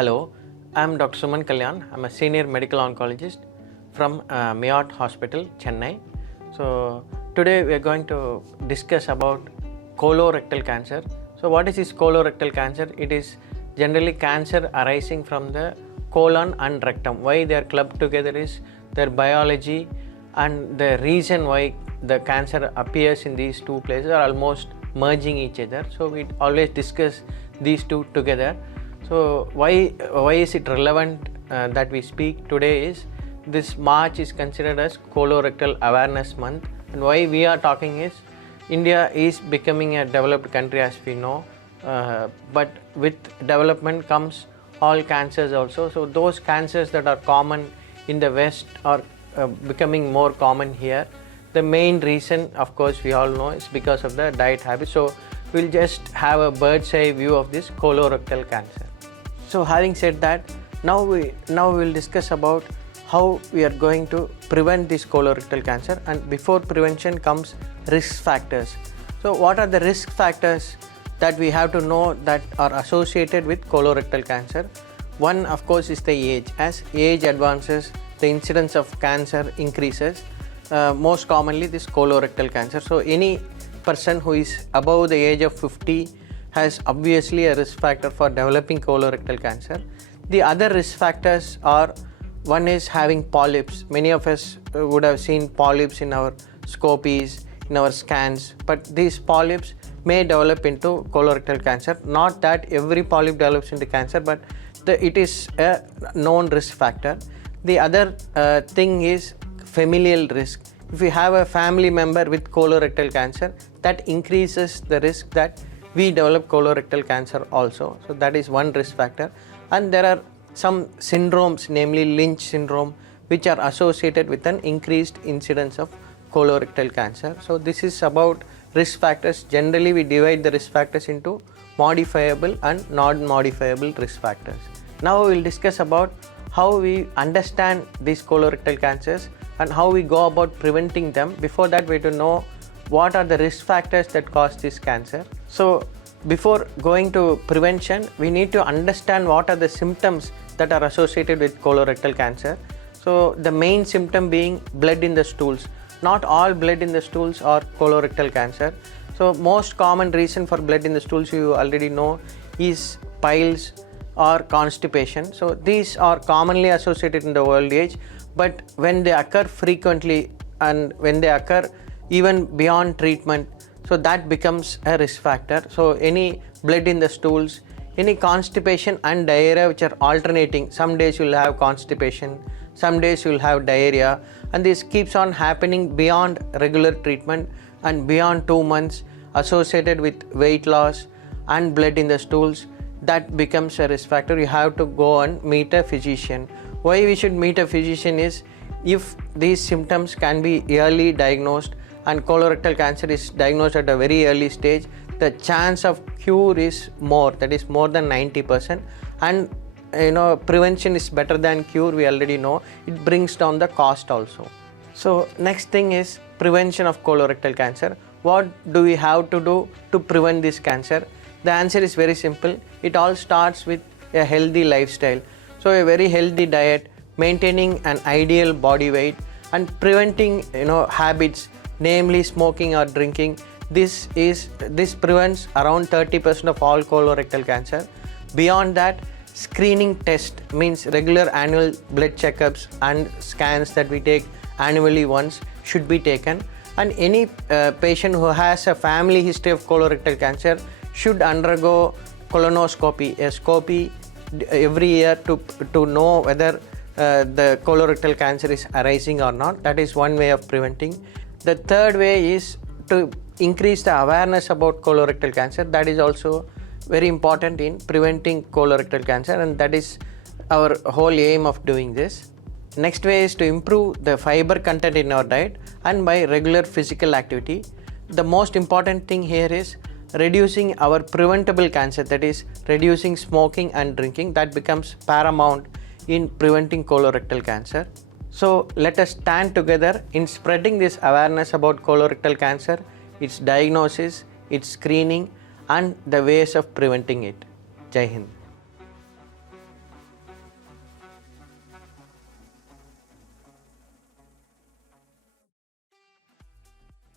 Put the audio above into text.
Hello, I'm Dr. Suman Kalyan. I'm a senior medical oncologist from Miyot Hospital, Chennai. So today we are going to discuss about colorectal cancer. So what is this colorectal cancer? It is generally cancer arising from the colon and rectum. Why they are clubbed together is their biology, and the reason why the cancer appears in these two places are almost merging each other. So we always discuss these two together. So why is it relevant that we speak today is this March is considered as Colorectal Awareness Month, and why we are talking is India is becoming a developed country, as we know, but with development comes all cancers also. So those cancers that are common in the West are becoming more common here. The main reason, of course, we all know is because of the diet habits. So we'll just have a bird's eye view of this colorectal cancer. So having said that, now we'll discuss about how we are going to prevent this colorectal cancer, and before prevention comes risk factors. So what are the risk factors that we have to know that are associated with colorectal cancer? One, of course, is the age. As age advances, the incidence of cancer increases, most commonly this colorectal cancer. So any person who is above the age of 50 has obviously a risk factor for developing colorectal cancer. The other risk factors are, one is having polyps. Many of us would have seen polyps in our scopies, in our scans, but these polyps may develop into colorectal cancer. Not that every polyp develops into cancer, but it is a known risk factor. The other thing is familial risk. If you have a family member with colorectal cancer, that increases the risk that we develop colorectal cancer also. So that is one risk factor. And there are some syndromes, namely Lynch syndrome, which are associated with an increased incidence of colorectal cancer. So this is about risk factors. Generally, we divide the risk factors into modifiable and non-modifiable risk factors. Now we will discuss about how we understand these colorectal cancers and how we go about preventing them. Before that, we have to know what are the risk factors that cause this cancer. So before going to prevention, we need to understand what are the symptoms that are associated with colorectal cancer. So the main symptom being blood in the stools. Not all blood in the stools are colorectal cancer. So most common reason for blood in the stools, you already know, is piles or constipation. So these are commonly associated in the old age, but when they occur frequently and when they occur even beyond treatment, so that becomes a risk factor. So any blood in the stools, any constipation and diarrhea which are alternating, some days you'll have constipation, some days you'll have diarrhea, and this keeps on happening beyond regular treatment and beyond 2 months, associated with weight loss and blood in the stools, that becomes a risk factor. You have to go and meet a physician. Why we should meet a physician is, if these symptoms can be early diagnosed and colorectal cancer is diagnosed at a very early stage, the chance of cure is more, that is more than 90%, and prevention is better than cure. We already know it brings down the cost also. So next thing is prevention of colorectal cancer. What do we have to do to prevent this cancer? The answer is very simple. It all starts with a healthy lifestyle. So a very healthy diet, maintaining an ideal body weight, and preventing habits, namely smoking or drinking. This prevents around 30% of all colorectal cancer. Beyond that, screening test means regular annual blood checkups and scans that we take annually once should be taken. And any patient who has a family history of colorectal cancer should undergo colonoscopy, a scopy every year to know whether the colorectal cancer is arising or not. That is one way of preventing. The third way is to increase the awareness about colorectal cancer. That is also very important in preventing colorectal cancer, and that is our whole aim of doing this. Next way is to improve the fiber content in our diet and by regular physical activity. The most important thing here is reducing our preventable cancer, that is reducing smoking and drinking. That becomes paramount in preventing colorectal cancer. So let us stand together in spreading this awareness about colorectal cancer, its diagnosis, its screening, and the ways of preventing it. Jai Hind.